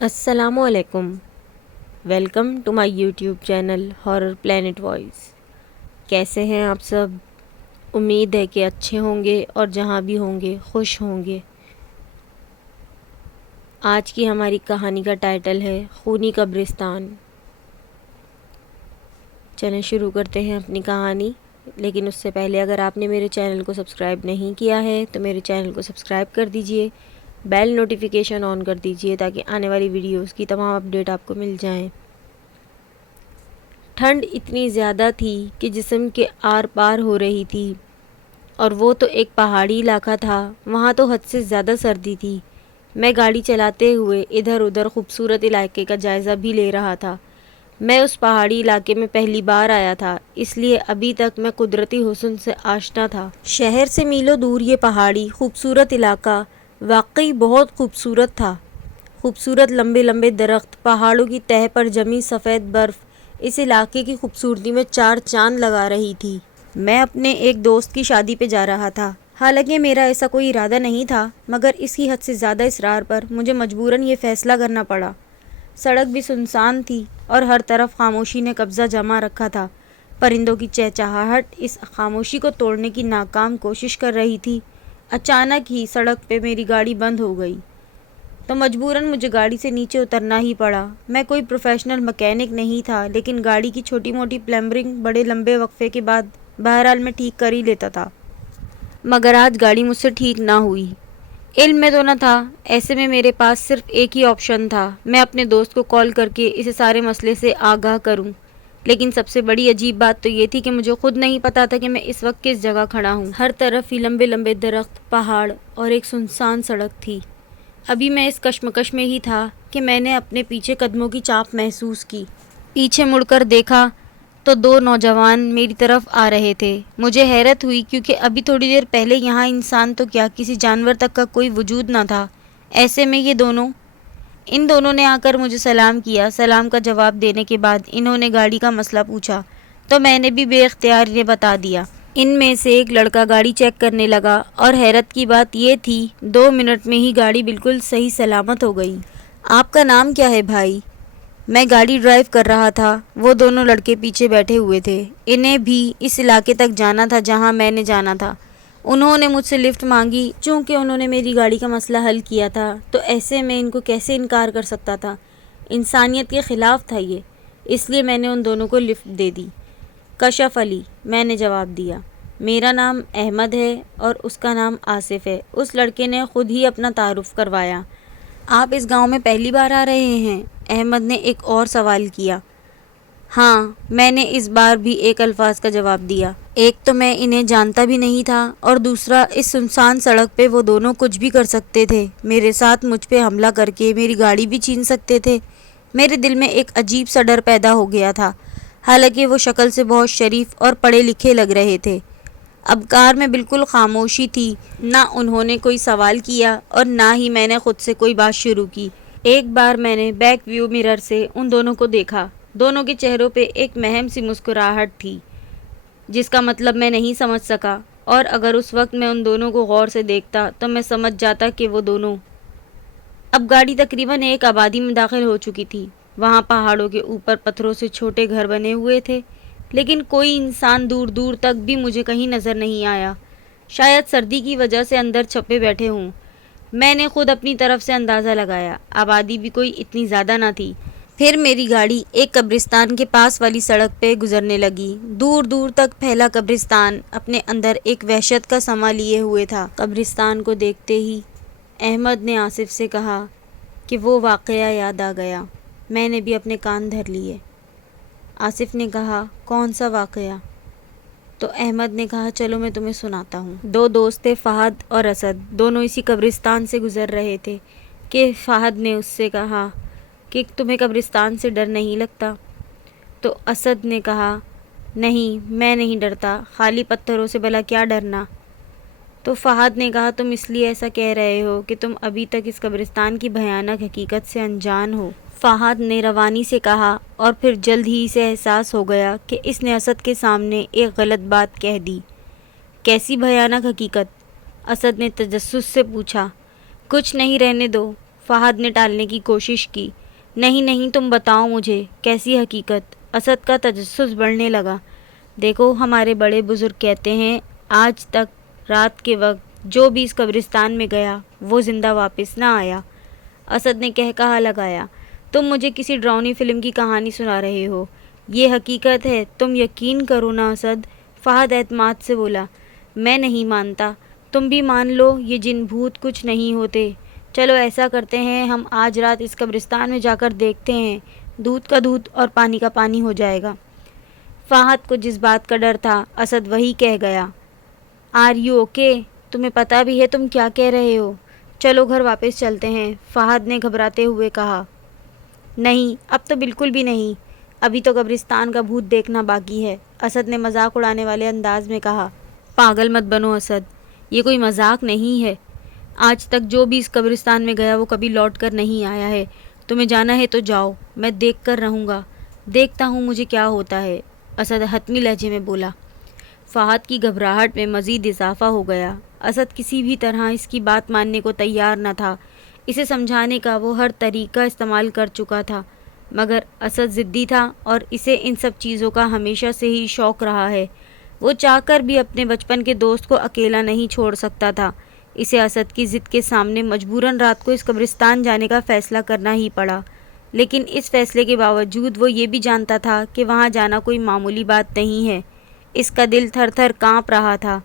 السلام علیکم. Welcome to my YouTube channel horror planet voice. کیسے ہیں آپ سب؟ امید ہے کہ اچھے ہوں گے اور جہاں بھی ہوں گے خوش ہوں گے. آج کی ہماری کہانی کا ٹائٹل ہے خونی قبرستان. چلیں شروع کرتے ہیں اپنی کہانی. لیکن اس سے پہلے اگر آپ نے میرے چینل کو سبسکرائب نہیں کیا ہے تو میرے چینل کو سبسکرائب کر دیجئے، بیل نوٹیفیکیشن آن کر دیجئے تاکہ آنے والی ویڈیوز کی تمام اپڈیٹ آپ کو مل جائیں. ٹھنڈ اتنی زیادہ تھی کہ جسم کے آر پار ہو رہی تھی، اور وہ تو ایک پہاڑی علاقہ تھا، وہاں تو حد سے زیادہ سردی تھی. میں گاڑی چلاتے ہوئے ادھر ادھر خوبصورت علاقے کا جائزہ بھی لے رہا تھا. میں اس پہاڑی علاقے میں پہلی بار آیا تھا، اس لیے ابھی تک میں قدرتی حسن سے آشنا تھا. شہر سے میلوں دور یہ پہاڑی خوبصورت علاقہ واقعی بہت خوبصورت تھا. خوبصورت لمبے لمبے درخت، پہاڑوں کی تہہ پر جمی سفید برف اس علاقے کی خوبصورتی میں چار چاند لگا رہی تھی. میں اپنے ایک دوست کی شادی پہ جا رہا تھا. حالانکہ میرا ایسا کوئی ارادہ نہیں تھا، مگر اس کی حد سے زیادہ اصرار پر مجھے مجبوراً یہ فیصلہ کرنا پڑا. سڑک بھی سنسان تھی اور ہر طرف خاموشی نے قبضہ جما رکھا تھا. پرندوں کی چہچہاہٹ اس خاموشی کو توڑنے کی ناکام کوشش کر رہی تھی. اچانک ہی سڑک پہ میری گاڑی بند ہو گئی، تو مجبوراً مجھے گاڑی سے نیچے اترنا ہی پڑا. میں کوئی پروفیشنل مکینک نہیں تھا، لیکن گاڑی کی چھوٹی موٹی پلمبرنگ بڑے لمبے وقفے کے بعد بہرحال میں ٹھیک کر ہی لیتا تھا. مگر آج گاڑی مجھ سے ٹھیک نہ ہوئی. علم میں تو نہ تھا. ایسے میں میرے پاس صرف ایک ہی آپشن تھا، میں اپنے دوست کو کال کر کے اسے سارے مسئلے سے آگاہ کروں. لیکن سب سے بڑی عجیب بات تو یہ تھی کہ مجھے خود نہیں پتا تھا کہ میں اس وقت کس جگہ کھڑا ہوں. ہر طرف ہی لمبے لمبے درخت، پہاڑ اور ایک سنسان سڑک تھی. ابھی میں اس کشمکش میں ہی تھا کہ میں نے اپنے پیچھے قدموں کی چاپ محسوس کی. پیچھے مڑ کر دیکھا تو دو نوجوان میری طرف آ رہے تھے. مجھے حیرت ہوئی کیونکہ ابھی تھوڑی دیر پہلے یہاں انسان تو کیا کسی جانور تک کا کوئی وجود نہ تھا. ایسے میں ان دونوں نے آ کر مجھے سلام کیا. سلام کا جواب دینے کے بعد انہوں نے گاڑی کا مسئلہ پوچھا تو میں نے بھی بے اختیار انہیں بتا دیا. ان میں سے ایک لڑکا گاڑی چیک کرنے لگا اور حیرت کی بات یہ تھی 2 منٹ میں ہی گاڑی بالکل صحیح سلامت ہو گئی. آپ کا نام کیا ہے بھائی؟ میں گاڑی ڈرائیو کر رہا تھا. وہ دونوں لڑکے پیچھے بیٹھے ہوئے تھے. انہیں بھی اس علاقے تک جانا تھا جہاں میں نے جانا تھا. انہوں نے مجھ سے لفٹ مانگی. چونکہ انہوں نے میری گاڑی کا مسئلہ حل کیا تھا تو ایسے میں ان کو کیسے انکار کر سکتا تھا؟ انسانیت کے خلاف تھا یہ. اس لیے میں نے ان دونوں کو لفٹ دے دی. کشف علی، میں نے جواب دیا. میرا نام احمد ہے اور اس کا نام آصف ہے. اس لڑکے نے خود ہی اپنا تعارف کروایا. آپ اس گاؤں میں پہلی بار آ رہے ہیں؟ احمد نے ایک اور سوال کیا. ہاں، میں نے اس بار بھی ایک الفاظ کا جواب دیا. ایک تو میں انہیں جانتا بھی نہیں تھا اور دوسرا اس سنسان سڑک پہ وہ دونوں کچھ بھی کر سکتے تھے. میرے ساتھ مجھ پہ حملہ کر کے میری گاڑی بھی چھین سکتے تھے. میرے دل میں ایک عجیب سا ڈر پیدا ہو گیا تھا. حالانکہ وہ شکل سے بہت شریف اور پڑھے لکھے لگ رہے تھے. اب کار میں بالکل خاموشی تھی. نہ انہوں نے کوئی سوال کیا اور نہ ہی میں نے خود سے کوئی بات شروع کی. ایک بار میں نے بیک ویو مرر سے ان دونوں کو دیکھا. دونوں کے چہروں پہ ایک مہم سی مسکراہٹ تھی جس کا مطلب میں نہیں سمجھ سکا، اور اگر اس وقت میں ان دونوں کو غور سے دیکھتا تو میں سمجھ جاتا کہ وہ دونوں. اب گاڑی تقریباً ایک آبادی میں داخل ہو چکی تھی. وہاں پہاڑوں کے اوپر پتھروں سے چھوٹے گھر بنے ہوئے تھے، لیکن کوئی انسان دور دور تک بھی مجھے کہیں نظر نہیں آیا. شاید سردی کی وجہ سے اندر چھپے بیٹھے ہوں. میں نے خود اپنی طرف سے اندازہ لگایا. آبادی بھی کوئی اتنی زیادہ نہ تھی. پھر میری گاڑی ایک قبرستان کے پاس والی سڑک پہ گزرنے لگی. دور دور تک پھیلا قبرستان اپنے اندر ایک وحشت کا سما لیے ہوئے تھا. قبرستان کو دیکھتے ہی احمد نے آصف سے کہا کہ وہ واقعہ یاد آ گیا. میں نے بھی اپنے کان دھر لیے. آصف نے کہا کون سا واقعہ؟ تو احمد نے کہا چلو میں تمہیں سناتا ہوں. دو دوست تھے، فہد اور اسد. دونوں اسی قبرستان سے گزر رہے تھے کہ فہد نے اس سے کہا کہ تمہیں قبرستان سے ڈر نہیں لگتا؟ تو اسد نے کہا نہیں، میں نہیں ڈرتا، خالی پتھروں سے بھلا کیا ڈرنا؟ تو فہد نے کہا تم اس لیے ایسا کہہ رہے ہو کہ تم ابھی تک اس قبرستان کی بھیانک حقیقت سے انجان ہو. فہد نے روانی سے کہا، اور پھر جلد ہی اسے احساس ہو گیا کہ اس نے اسد کے سامنے ایک غلط بات کہہ دی. کیسی بھیانک حقیقت؟ اسد نے تجسس سے پوچھا. کچھ نہیں، رہنے دو. فہد نے ٹالنے کی کوشش کی۔ نہیں نہیں، تم بتاؤ مجھے کیسی حقیقت؟ اسد کا تجسس بڑھنے لگا۔ دیکھو، ہمارے بڑے بزرگ کہتے ہیں آج تک رات کے وقت جو بھی اس قبرستان میں گیا وہ زندہ واپس نہ آیا۔ اسد نے کہا لگایا، تم مجھے کسی ڈراؤنی فلم کی کہانی سنا رہے ہو؟ یہ حقیقت ہے، تم یقین کرو نا اسد۔ فہد اعتماد سے بولا، میں نہیں مانتا، تم بھی مان لو، یہ جن بھوت کچھ نہیں ہوتے۔ چلو ایسا کرتے ہیں، ہم آج رات اس قبرستان میں جا کر دیکھتے ہیں، دودھ کا دودھ اور پانی کا پانی ہو جائے گا۔ فہد کو جس بات کا ڈر تھا اسد وہی کہہ گیا۔ Are you okay? تمہیں پتہ بھی ہے تم کیا کہہ رہے ہو؟ چلو گھر واپس چلتے ہیں، فہد نے گھبراتے ہوئے کہا۔ نہیں، اب تو بالکل بھی نہیں، ابھی تو قبرستان کا بھوت دیکھنا باقی ہے، اسد نے مذاق اڑانے والے انداز میں کہا۔ پاگل مت بنو اسد، یہ کوئی مذاق نہیں ہے۔ آج تک جو بھی اس قبرستان میں گیا وہ کبھی لوٹ کر نہیں آیا ہے۔ تمہیں جانا ہے تو جاؤ، میں دیکھ کر رہوں گا، دیکھتا ہوں مجھے کیا ہوتا ہے، اسد حتمی لہجے میں بولا۔ فہد کی گھبراہٹ میں مزید اضافہ ہو گیا۔ اسد کسی بھی طرح اس کی بات ماننے کو تیار نہ تھا۔ اسے سمجھانے کا وہ ہر طریقہ استعمال کر چکا تھا، مگر اسد ضدی تھا اور اسے ان سب چیزوں کا ہمیشہ سے ہی شوق رہا ہے۔ وہ چاہ کر بھی اپنے بچپن کے دوست کو اکیلا نہیں چھوڑ سکتا تھا۔ اسے اسد کی ضد کے سامنے مجبوراً رات کو اس قبرستان جانے کا فیصلہ کرنا ہی پڑا، لیکن اس فیصلے کے باوجود وہ یہ بھی جانتا تھا کہ وہاں جانا کوئی معمولی بات نہیں ہے۔ اس کا دل تھر تھر کانپ رہا تھا۔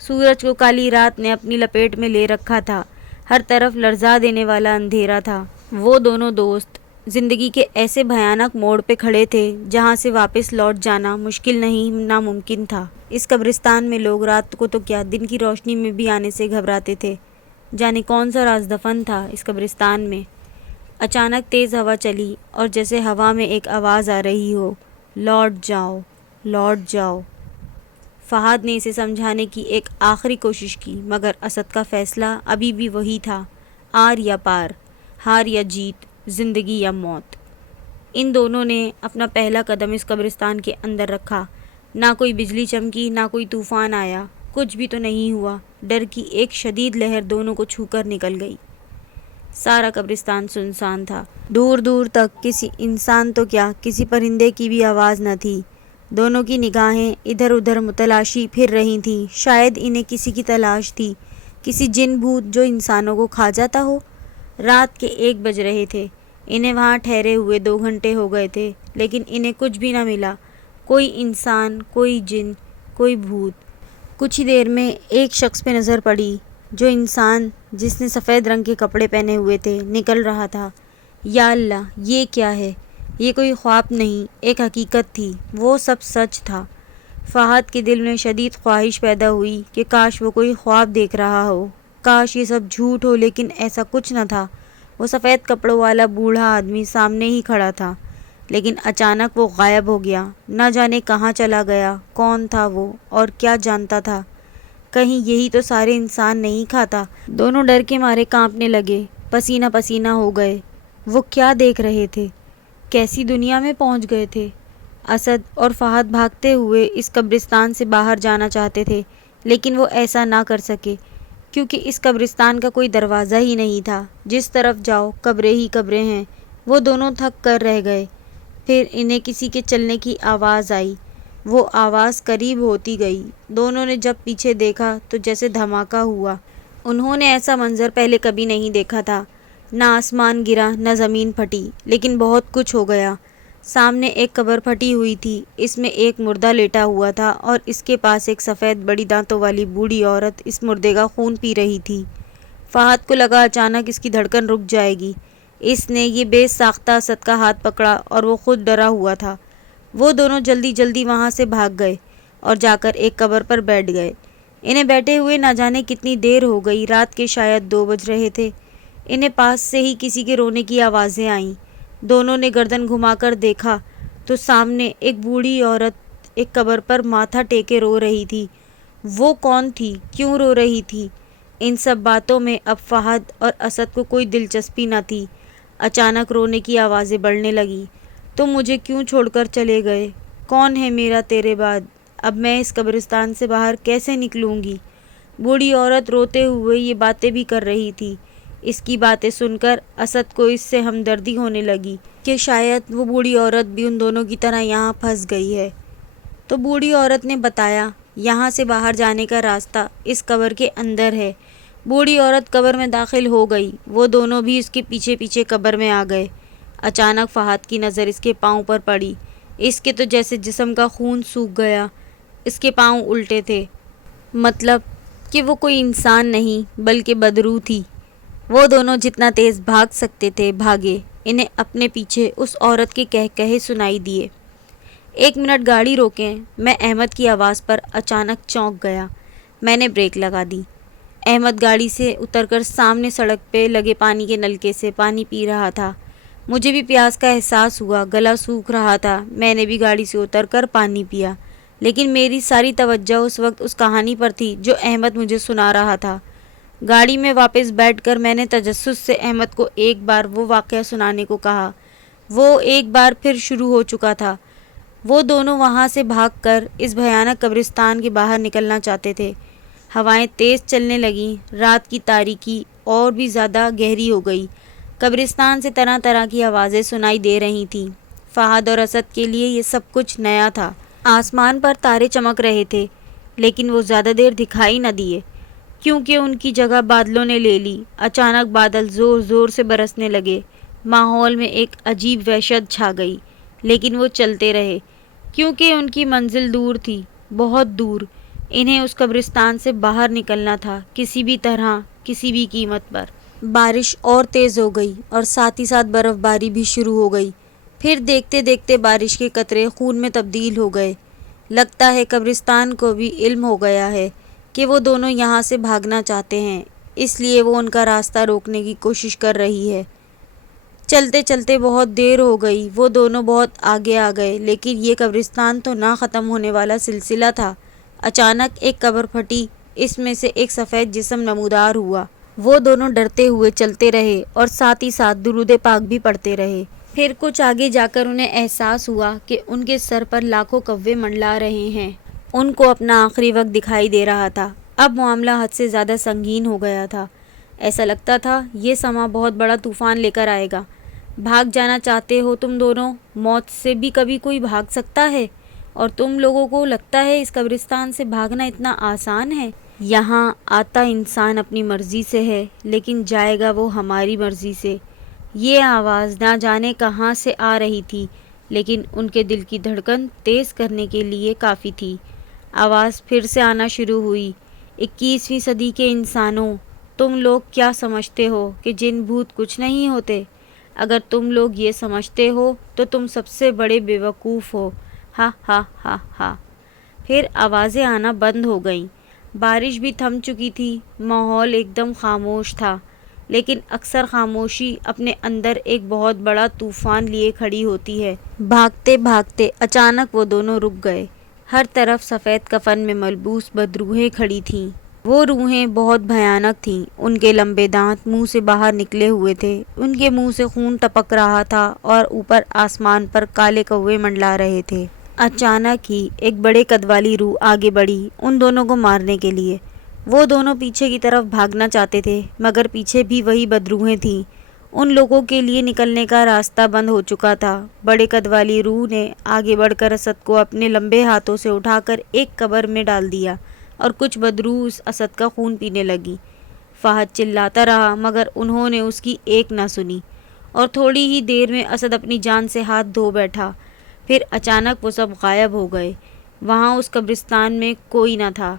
سورج کو کالی رات نے اپنی لپیٹ میں لے رکھا تھا، ہر طرف لرزا دینے والا اندھیرا تھا۔ وہ دونوں دوست زندگی کے ایسے بھیانک موڑ پہ کھڑے تھے جہاں سے واپس لوٹ جانا مشکل نہیں، ناممکن تھا۔ اس قبرستان میں لوگ رات کو تو کیا، دن کی روشنی میں بھی آنے سے گھبراتے تھے۔ جانے کون سا راز دفن تھا اس قبرستان میں۔ اچانک تیز ہوا چلی اور جیسے ہوا میں ایک آواز آ رہی ہو، لوٹ جاؤ، لوٹ جاؤ۔ فہد نے اسے سمجھانے کی ایک آخری کوشش کی، مگر اسد کا فیصلہ ابھی بھی وہی تھا، آر یا پار، ہار یا جیت، زندگی یا موت۔ ان دونوں نے اپنا پہلا قدم اس قبرستان کے اندر رکھا۔ نہ کوئی بجلی چمکی، نہ کوئی طوفان آیا، کچھ بھی تو نہیں ہوا۔ ڈر کی ایک شدید لہر دونوں کو چھو کر نکل گئی۔ سارا قبرستان سنسان تھا۔ دور دور تک کسی انسان تو کیا، کسی پرندے کی بھی آواز نہ تھی۔ دونوں کی نگاہیں ادھر ادھر متلاشی پھر رہی تھیں، شاید انہیں کسی کی تلاش تھی، کسی جن بھوت جو انسانوں کو کھا جاتا ہو۔ رات کے 1 بج رہے تھے۔ انہیں وہاں ٹھہرے ہوئے 2 گھنٹے ہو گئے تھے، لیکن انہیں کچھ بھی نہ ملا، کوئی انسان، کوئی جن، کوئی بھوت۔ کچھ ہی دیر میں ایک شخص پہ نظر پڑی، جو انسان جس نے سفید رنگ کے کپڑے پہنے ہوئے تھے نکل رہا تھا۔ یا اللہ، یہ کیا ہے؟ یہ کوئی خواب نہیں، ایک حقیقت تھی، وہ سب سچ تھا۔ فہد کے دل میں شدید خواہش پیدا ہوئی کہ کاش وہ کوئی خواب دیکھ رہا ہو، کاش یہ سب جھوٹ ہو، لیکن ایسا کچھ نہ تھا۔ وہ سفید کپڑوں والا بوڑھا آدمی سامنے ہی کھڑا تھا، لیکن اچانک وہ غائب ہو گیا۔ نہ جانے کہاں چلا گیا، کون تھا وہ اور کیا جانتا تھا؟ کہیں یہی تو سارے انسان نہیں کھاتا؟ دونوں ڈر کے مارے کانپنے لگے، پسینہ پسینہ ہو گئے۔ وہ کیا دیکھ رہے تھے؟ کیسی دنیا میں پہنچ گئے تھے؟ اسد اور فہد بھاگتے ہوئے اس قبرستان سے باہر جانا چاہتے تھے، لیکن وہ ایسا نہ کر سکے، کیونکہ اس قبرستان کا کوئی دروازہ ہی نہیں تھا۔ جس طرف جاؤ قبریں ہی قبریں ہیں۔ وہ دونوں تھک کر رہ گئے۔ پھر انہیں کسی کے چلنے کی آواز آئی۔ وہ آواز قریب ہوتی گئی۔ دونوں نے جب پیچھے دیکھا تو جیسے دھماکہ ہوا۔ انہوں نے ایسا منظر پہلے کبھی نہیں دیکھا تھا۔ نہ آسمان گرا، نہ زمین پھٹی، لیکن بہت کچھ ہو گیا۔ سامنے ایک قبر پھٹی ہوئی تھی، اس میں ایک مردہ لیٹا ہوا تھا اور اس کے پاس ایک سفید بڑی دانتوں والی بوڑھی عورت اس مردے کا خون پی رہی تھی۔ فہد کو لگا اچانک اس کی دھڑکن رک جائے گی۔ اس نے یہ بے ساختہ اسد کا ہاتھ پکڑا اور وہ خود ڈرا ہوا تھا۔ وہ دونوں جلدی جلدی وہاں سے بھاگ گئے اور جا کر ایک قبر پر بیٹھ گئے۔ انہیں بیٹھے ہوئے نہ جانے کتنی دیر ہو گئی، رات کے شاید 2 بج رہے تھے۔ انہیں پاس سے ہی کسی کے رونے کی آوازیں آئیں۔ دونوں نے گردن گھما کر دیکھا تو سامنے ایک بوڑھی عورت ایک قبر پر ماتھا ٹیکے رو رہی تھی۔ وہ کون تھی؟ کیوں رو رہی تھی؟ ان سب باتوں میں اب فہد اور اسد کو کوئی دلچسپی نہ تھی۔ اچانک رونے کی آوازیں بڑھنے لگیں۔ تم مجھے کیوں چھوڑ کر چلے گئے؟ کون ہے میرا تیرے بعد؟ اب میں اس قبرستان سے باہر کیسے نکلوں گی؟ بوڑھی عورت روتے ہوئے یہ باتیں بھی کر رہی تھی۔ اس کی باتیں سن کر اسد کو اس سے ہمدردی ہونے لگی کہ شاید وہ بوڑھی عورت بھی ان دونوں کی طرح یہاں پھنس گئی ہے۔ تو بوڑھی عورت نے بتایا یہاں سے باہر جانے کا راستہ اس قبر کے اندر ہے۔ بوڑھی عورت قبر میں داخل ہو گئی، وہ دونوں بھی اس کے پیچھے پیچھے قبر میں آ گئے۔ اچانک فہد کی نظر اس کے پاؤں پر پڑی۔ اس کے تو جیسے جسم کا خون سوکھ گیا، اس کے پاؤں الٹے تھے، مطلب کہ وہ کوئی انسان نہیں بلکہ بدروح تھی۔ وہ دونوں جتنا تیز بھاگ سکتے تھے بھاگے، انہیں اپنے پیچھے اس عورت کے کہے سنائی دیے۔ 1 منٹ گاڑی روکیں۔ میں احمد کی آواز پر اچانک چونک گیا۔ میں نے بریک لگا دی۔ احمد گاڑی سے اتر کر سامنے سڑک پہ لگے پانی کے نلکے سے پانی پی رہا تھا۔ مجھے بھی پیاس کا احساس ہوا، گلا سوکھ رہا تھا۔ میں نے بھی گاڑی سے اتر کر پانی پیا، لیکن میری ساری توجہ اس وقت اس کہانی پر تھی جو احمد مجھے سنا رہا تھا۔ گاڑی میں واپس بیٹھ کر میں نے تجسس سے احمد کو ایک بار وہ واقعہ سنانے کو کہا۔ وہ ایک بار پھر شروع ہو چکا تھا۔ وہ دونوں وہاں سے بھاگ کر اس بھیانک قبرستان کے باہر نکلنا چاہتے تھے۔ ہوائیں تیز چلنے لگیں، رات کی تاریکی اور بھی زیادہ گہری ہو گئی۔ قبرستان سے طرح طرح کی آوازیں سنائی دے رہی تھیں۔ فہد اور اسد کے لیے یہ سب کچھ نیا تھا۔ آسمان پر تارے چمک رہے تھے، لیکن وہ زیادہ دیر دکھائی نہ دیے کیونکہ ان کی جگہ بادلوں نے لے لی۔ اچانک بادل زور زور سے برسنے لگے۔ ماحول میں ایک عجیب وحشت چھا گئی، لیکن وہ چلتے رہے کیونکہ ان کی منزل دور تھی، بہت دور۔ انہیں اس قبرستان سے باہر نکلنا تھا، کسی بھی طرح، کسی بھی قیمت پر۔ بارش اور تیز ہو گئی اور ساتھ ہی ساتھ برف باری بھی شروع ہو گئی۔ پھر دیکھتے دیکھتے بارش کے قطرے خون میں تبدیل ہو گئے۔ لگتا ہے قبرستان کو بھی علم ہو گیا ہے کہ وہ دونوں یہاں سے بھاگنا چاہتے ہیں، اس لیے وہ ان کا راستہ روکنے کی کوشش کر رہی ہے۔ چلتے چلتے بہت دیر ہو گئی، وہ دونوں بہت آگے آ گئے، لیکن یہ قبرستان تو نہ ختم ہونے والا سلسلہ تھا۔ اچانک ایک قبر پھٹی، اس میں سے ایک سفید جسم نمودار ہوا۔ وہ دونوں ڈرتے ہوئے چلتے رہے اور ساتھ ہی ساتھ درود پاک بھی پڑھتے رہے۔ پھر کچھ آگے جا کر انہیں احساس ہوا کہ ان کے سر پر لاکھوں کوے منڈلا رہے ہیں۔ ان کو اپنا آخری وقت دکھائی دے رہا تھا۔ اب معاملہ حد سے زیادہ سنگین ہو گیا تھا۔ ایسا لگتا تھا یہ سماں بہت بڑا طوفان لے کر آئے گا۔ بھاگ جانا چاہتے ہو تم دونوں، موت سے بھی کبھی کوئی بھاگ سکتا ہے، اور تم لوگوں کو لگتا ہے اس قبرستان سے بھاگنا اتنا آسان ہے؟ یہاں آتا انسان اپنی مرضی سے ہے، لیکن جائے گا وہ ہماری مرضی سے۔ یہ آواز نہ جانے کہاں سے آ رہی تھی، لیکن ان کے دل کی دھڑکن تیز کرنے کے لیے کافی تھی۔ آواز پھر سے آنا شروع ہوئی۔ 21ویں صدی کے انسانوں، تم لوگ کیا سمجھتے ہو کہ جن بھوت کچھ نہیں ہوتے؟ اگر تم لوگ یہ سمجھتے ہو تو تم سب سے بڑے بے وقوف ہو۔ ہا ہا ہا ہا۔ پھر آوازیں آنا بند ہو گئیں۔ بارش بھی تھم چکی تھی، ماحول ایک دم خاموش تھا، لیکن اکثر خاموشی اپنے اندر ایک بہت بڑا طوفان لیے کھڑی ہوتی ہے۔ بھاگتے بھاگتے اچانک وہ دونوں رک گئے۔ ہر طرف سفید کفن میں ملبوس بدروحیں کھڑی تھیں۔ وہ روحیں بہت بھیانک تھیں۔ ان کے لمبے دانت منہ سے باہر نکلے ہوئے تھے، ان کے منہ سے خون ٹپک رہا تھا اور اوپر آسمان پر کالے کوے منڈلا رہے تھے۔ اچانک ہی ایک بڑے قد والی روح آگے بڑھی ان دونوں کو مارنے کے لیے۔ وہ دونوں پیچھے کی طرف بھاگنا چاہتے تھے، مگر پیچھے بھی وہی بدروحیں تھیں۔ ان لوگوں کے لیے نکلنے کا راستہ بند ہو چکا تھا۔ بڑے قد والی روح نے آگے بڑھ کر اسد کو اپنے لمبے ہاتھوں سے اٹھا کر ایک قبر میں ڈال دیا اور کچھ بدروح اس اسد کا خون پینے لگی۔ فہد چلاتا رہا، مگر انہوں نے اس کی ایک نہ سنی، اور تھوڑی ہی دیر میں اسد اپنی جان سے ہاتھ دھو بیٹھا۔ پھر اچانک وہ سب غائب ہو گئے۔ وہاں اس قبرستان میں کوئی نہ تھا۔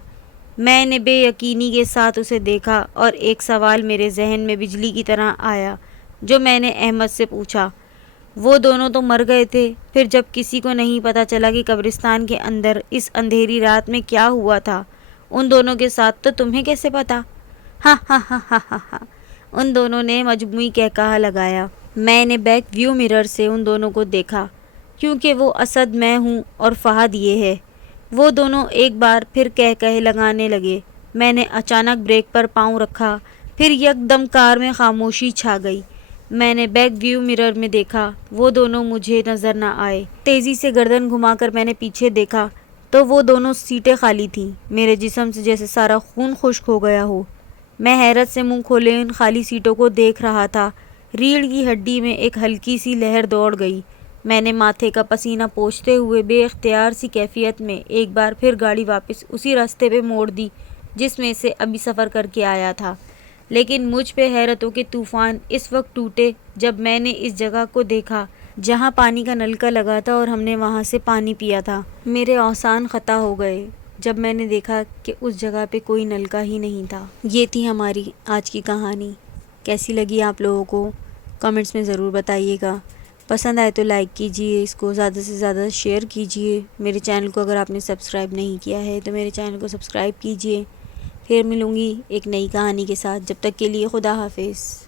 میں نے بے یقینی کے ساتھ اسے دیکھا اور ایک سوال میرے ذہن میں بجلی کی طرح آیا جو میں نے احمد سے پوچھا۔ وہ دونوں تو مر گئے تھے، پھر جب کسی کو نہیں پتا چلا کہ قبرستان کے اندر اس اندھیری رات میں کیا ہوا تھا ان دونوں کے ساتھ، تو تمہیں کیسے پتا؟ ہاں ہاں ہاں ہاں ہاں ہاں۔ ان دونوں نے مجموعی قہقہہ لگایا۔ میں نے بیک ویو مرر سے ان دونوں کو دیکھا، کیونکہ وہ اسد میں ہوں اور فہد یہ ہے۔ وہ دونوں ایک بار پھر قہقہے لگانے لگے۔ میں نے اچانک بریک پر پاؤں رکھا، پھر یکدم کار میں خاموشی چھا گئی۔ میں نے بیک ویو مرر میں دیکھا، وہ دونوں مجھے نظر نہ آئے۔ تیزی سے گردن گھما کر میں نے پیچھے دیکھا تو وہ دونوں سیٹیں خالی تھیں۔ میرے جسم سے جیسے سارا خون خشک ہو گیا ہو۔ میں حیرت سے منہ کھولے ان خالی سیٹوں کو دیکھ رہا تھا۔ ریڑھ کی ہڈی میں ایک ہلکی سی لہر دوڑ گئی۔ میں نے ماتھے کا پسینہ پوچھتے ہوئے بے اختیار سی کیفیت میں ایک بار پھر گاڑی واپس اسی راستے پہ موڑ دی جس میں سے ابھی سفر کر کے آیا تھا۔ لیکن مجھ پہ حیرتوں کے طوفان اس وقت ٹوٹے جب میں نے اس جگہ کو دیکھا جہاں پانی کا نلکا لگا تھا اور ہم نے وہاں سے پانی پیا تھا۔ میرے اوزان خطا ہو گئے جب میں نے دیکھا کہ اس جگہ پہ کوئی نلکا ہی نہیں تھا۔ یہ تھی ہماری آج کی کہانی۔ کیسی لگی آپ لوگوں کو کمنٹس میں ضرور بتائیے گا۔ پسند آئے تو لائک کیجئے، اس کو زیادہ سے زیادہ شیئر کیجئے۔ میرے چینل کو اگر آپ نے سبسکرائب نہیں کیا ہے تو میرے چینل کو سبسکرائب کیجئے۔ پھر ملوں گی ایک نئی کہانی کے ساتھ، جب تک کے لیے خدا حافظ۔